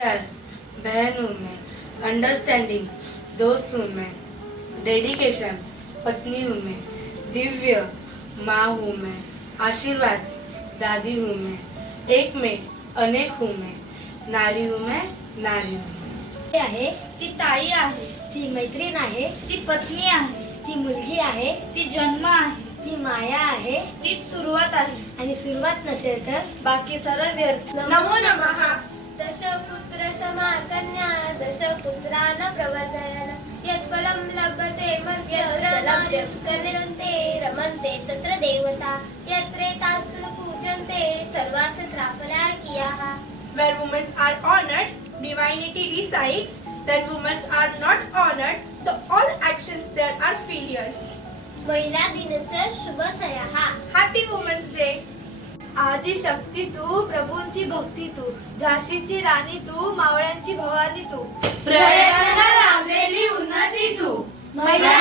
प्यार बहन हूँ मैं, अंडरस्टैंडिंग दोस्त हूँ मैं, डेडिकेशन पत्नी हूँ मैं, दिव्य माँ हूँ मैं, आशीर्वाद दादी हूँ मैं, एक में अनेक हूँ मैं, नारी हूँ मैं, नारी हूँ मैं. ती आहे, ती ताई आहे, ती मैत्रीण आहे, ती पत्नी आहे, ती मुलगी आहे, ती जन्म आहे, ती माया आहे. तीच सुरुवात आहे. आणि सुरुवात नसेल तर बाकी सर्व व्यर्थ. नमो नमः. दशपुत्र समाकन्या दशपुत्रान प्रवर्धयन् यत्फलं लभते मर्त्यत्र नारी सुकन्यन्ते रमन्ते तत्र देवता यत्रेतासुन पूजन्ते सर्वास त्राफला कियाः. Where women are honored, divinity resides. Then women are not honored, the all actions there are failures. महिला दिनस्य शुभशयः. Happy Women's Day. आदिशक्ती तू, प्रभूंची भक्ती तू, झाशीची राणी तू, मावळ्यांची भवानी तू, प्रयत्नाला लाभलेली उन्नती तू, महिला